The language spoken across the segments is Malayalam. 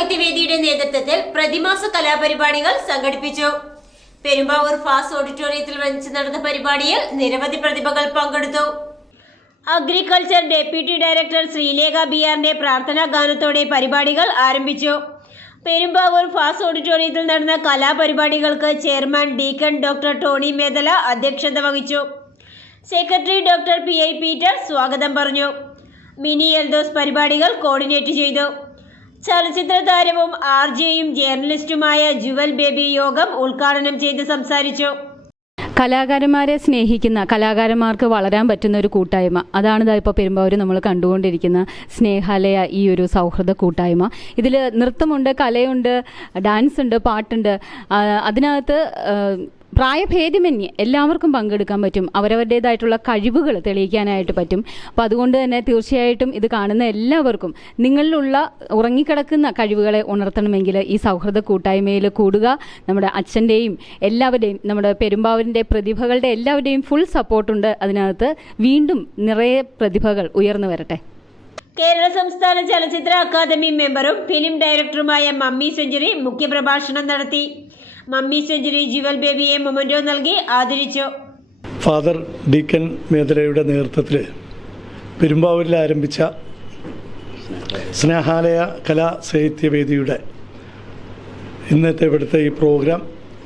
കലാസാഹിത്യവേദിയുടെ നേതൃത്വത്തിൽ പ്രതിമാസ കലാപരിപാടികൾ സംഘടിപ്പിച്ചു. പെരുമ്പാവൂർ ഫാസ് ഓഡിറ്റോറിയത്തിൽ വെച്ച് നടന്ന പരിപാടിയിൽ നിരവധി പ്രതിഭകൾ പങ്കെടുത്തു. അഗ്രികൾച്ചർ ഡെപ്യൂട്ടി ഡയറക്ടർ ശ്രീലേഖ ബിആറിന്റെ പ്രാർത്ഥനാ ഗാനത്തോടെ പരിപാടികൾ ആരംഭിച്ചു. പെരുമ്പാവൂർ ഫാസ് ഓഡിറ്റോറിയത്തിൽ നടന്ന കലാപരിപാടികൾക്ക് chairman deacon doctor Tony Medala അധ്യക്ഷത വഹിച്ചു. Secretary doctor P I Peter സ്വാഗതം പറഞ്ഞു. മിനി എൽദോസ് പരിപാടികൾ കോർഡിനേറ്റ് ചെയ്തു. ചലച്ചിത്ര താരവും ആർ ജെയും ജേർണലിസ്റ്റുമായ ജുവൽ ബേബി യോഗം ഉദ്ഘാടനം ചെയ്ത് സംസാരിച്ചു. കലാകാരന്മാരെ സ്നേഹിക്കുന്ന കലാകാരന്മാർക്ക് വളരാൻ പറ്റുന്ന ഒരു കൂട്ടായ്മ. അതാണ് ഇതാ ഇപ്പോൾ പെരുമ്പാവൂർ നമ്മൾ കണ്ടുകൊണ്ടിരിക്കുന്ന സ്നേഹാലയ ഈ ഒരു സൗഹൃദ കൂട്ടായ്മ. ഇതിൽ നൃത്തമുണ്ട് കലയുണ്ട് ഡാൻസ് ഉണ്ട് പാട്ടുണ്ട് അതിനകത്ത് പ്രായഭേദമന്യേ എല്ലാവർക്കും പങ്കെടുക്കാൻ പറ്റും. അവരവരുടേതായിട്ടുള്ള കഴിവുകൾ തെളിയിക്കാനായിട്ട് പറ്റും. അപ്പോൾ അതുകൊണ്ട് തന്നെ തീർച്ചയായിട്ടും ഇത് കാണുന്ന എല്ലാവർക്കും നിങ്ങളിലുള്ള ഉറങ്ങിക്കിടക്കുന്ന കഴിവുകളെ ഉണർത്തണമെങ്കിൽ ഈ സൗഹൃദ കൂട്ടായ്മയിൽ കൂടുക. നമ്മുടെ അച്ഛന്റെയും എല്ലാവരുടെയും നമ്മുടെ പെരുമ്പാവൂരിന്റെ പ്രതിഭകളുടെ എല്ലാവരുടെയും ഫുൾ സപ്പോർട്ടുണ്ട് അതിനകത്ത് വീണ്ടും നിറയെ പ്രതിഭകൾ ഉയർന്നു വരട്ടെ. കേരള സംസ്ഥാന ചലച്ചിത്ര അക്കാദമി മെമ്പറും ഫിലിം ഡയറക്ടറുമായ മമ്മി സെഞ്ചുറി മുഖ്യപ്രഭാഷണം നടത്തി. മമ്മി സെഞ്ചുറി ജുവൽ ബേബിയെ മൊമന്റോ നൽകി ആദരിച്ചു. ഫാദർ ഡീക്കൻ മേദ്രയുടെ നേതൃത്വത്തിൽ പെരുമ്പാവൂരിൽ ആരംഭിച്ച സ്നേഹാലയ കലാ സാഹിത്യവേദിയുടെ ഇന്നത്തെ ഇവിടുത്തെ ഈ പ്രോഗ്രാം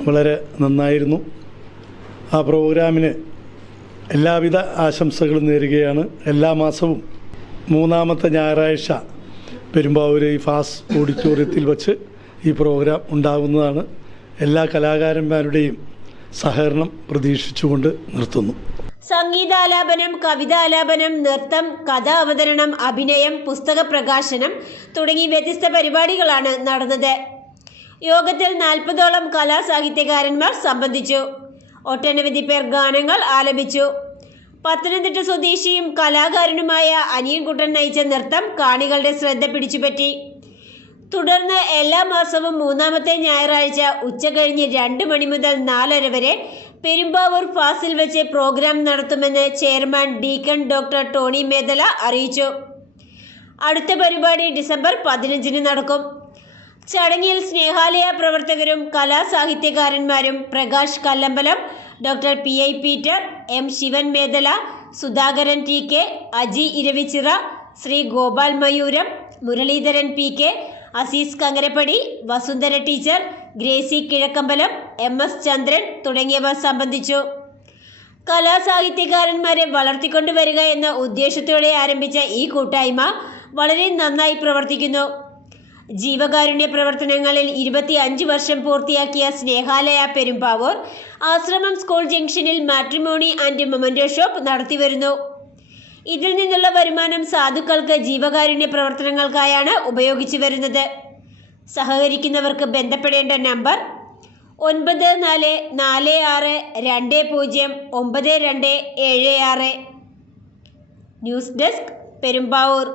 വളരെ നന്നായിരുന്നു. ആ പ്രോഗ്രാമിന് എല്ലാവിധ ആശംസകളും നേരുകയാണ്. എല്ലാ മാസവും മൂന്നാമത്തെ ഞായറാഴ്ച പെരുമ്പാവൂർ ഈ ഫാസ് ഓഡിറ്റോറിയത്തിൽ വച്ച് ഈ പ്രോഗ്രാം ഉണ്ടാകുന്നതാണ്. എല്ലാ കലാകാരന്മാരുടെയും സഹകരണം പ്രതീക്ഷിച്ചുകൊണ്ട് നിർത്തുന്നു. സംഗീതാലാപനം കവിതാലാപനം നൃത്തം കഥ അവതരണം അഭിനയം പുസ്തക പ്രകാശനം തുടങ്ങി വ്യത്യസ്ത പരിപാടികളാണ് നടന്നത്. യോഗത്തിൽ നാൽപ്പതോളം കലാസാഹിത്യകാരന്മാർ സംബന്ധിച്ചു. ഒട്ടനവധി പേർ ഗാനങ്ങൾ ആലപിച്ചു. പത്തനംതിട്ട സ്വദേശിയും കലാകാരനുമായ അനിയൻകുട്ടൻ നയിച്ച നൃത്തം കാണികളുടെ ശ്രദ്ധ പിടിച്ചുപറ്റി. തുടർന്ന് എല്ലാ മാസവും മൂന്നാമത്തെ ഞായറാഴ്ച ഉച്ച ഉച്ചകഴിഞ്ഞ് രണ്ട് മണി മുതൽ നാലര വരെ പെരുമ്പാവൂർ ഫാസിൽ വെച്ച് പ്രോഗ്രാം നടത്തുമെന്ന് chairman deacon doctor Tony Medala അറിയിച്ചു. അടുത്ത പരിപാടി ഡിസംബർ പതിനഞ്ചിന് നടക്കും. ചടങ്ങിൽ സ്നേഹാലയ പ്രവർത്തകരും കലാസാഹിത്യകാരന്മാരും Prakash Kallambalam doctor P I Peter M Sivan Medala Sudhakaran T K Aji Eravichira Sree Gopal Mayooram Muraleedharan P K Azeez Kangarappady Vasundhara teacher Gracy Kizhakkambalam M S Chandran തുടങ്ങിയവർ സംബന്ധിച്ചു. കലാസാഹിത്യകാരന്മാരെ വളർത്തിക്കൊണ്ടുവരിക എന്ന ഉദ്ദേശത്തോടെ ആരംഭിച്ച ഈ കൂട്ടായ്മ വളരെ നന്നായി പ്രവർത്തിക്കുന്നു. ജീവകാരുണ്യ പ്രവർത്തനങ്ങളിൽ ഇരുപത്തി അഞ്ച് വർഷം പൂർത്തിയാക്കിയ സ്നേഹാലയ പെരുമ്പാവൂർ ആശ്രമം സ്കൂൾ ജംഗ്ഷനിൽ മാട്രിമോണി ആൻഡ് മൊമന്റോ ഷോപ്പ് നടത്തിവരുന്നു ഇതിൽ നിന്നുള്ള വരുമാനം സാധുക്കൾക്ക് ജീവകാരുണ്യ പ്രവർത്തനങ്ങൾക്കായാണ് ഉപയോഗിച്ചു വരുന്നത്. സഹകരിക്കുന്നവർക്ക് ബന്ധപ്പെടേണ്ട നമ്പർ ഒൻപത് നാല് നാല് ആറ് രണ്ട് പൂജ്യം ഒമ്പത് രണ്ട് ഏഴ് ആറ്. News desk Perumbavoor.